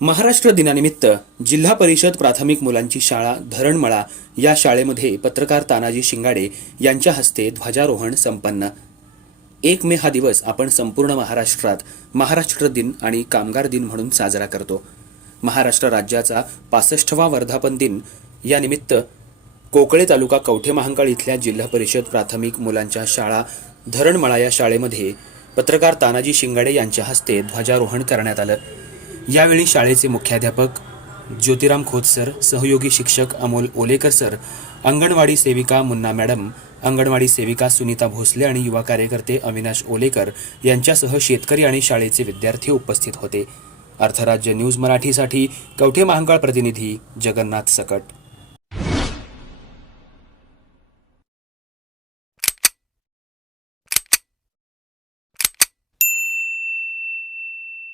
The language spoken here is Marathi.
महाराष्ट्र दिनानिमित्त जिल्हा परिषद प्राथमिक मुलांची शाळा धरणमळा या शाळेमध्ये पत्रकार तानाजी शिंगाडे यांच्या हस्ते ध्वजारोहण संपन्न. एक मे हा दिवस आपण संपूर्ण महाराष्ट्रात महाराष्ट्र दिन आणि कामगार दिन म्हणून साजरा करतो. महाराष्ट्र राज्याचा पासष्टवा वर्धापन दिन या निमित्त कोकळे तालुका कवठे महांकाळ इथल्या जिल्हा परिषद प्राथमिक मुलांच्या शाळा धरणमळा या शाळेमध्ये पत्रकार तानाजी शिंगाडे यांच्या हस्ते ध्वजारोहण करण्यात आलं. यावेळी शाळेचे मुख्याध्यापक ज्योतिराम खोत सर सहयोगी शिक्षक अमोल ओलेकर सर अंगणवाडी सेविका मुन्ना मॅडम अंगणवाडी सेविका सुनीता भोसले आणि युवा कार्यकर्ते अविनाश ओलेकर यांच्यासह शेतकरी आणि शाळेचे विद्यार्थी उपस्थित होते. अर्थराज्य न्यूज मराठीसाठी कवठे महांकाळ प्रतिनिधी जगन्नाथ सकट.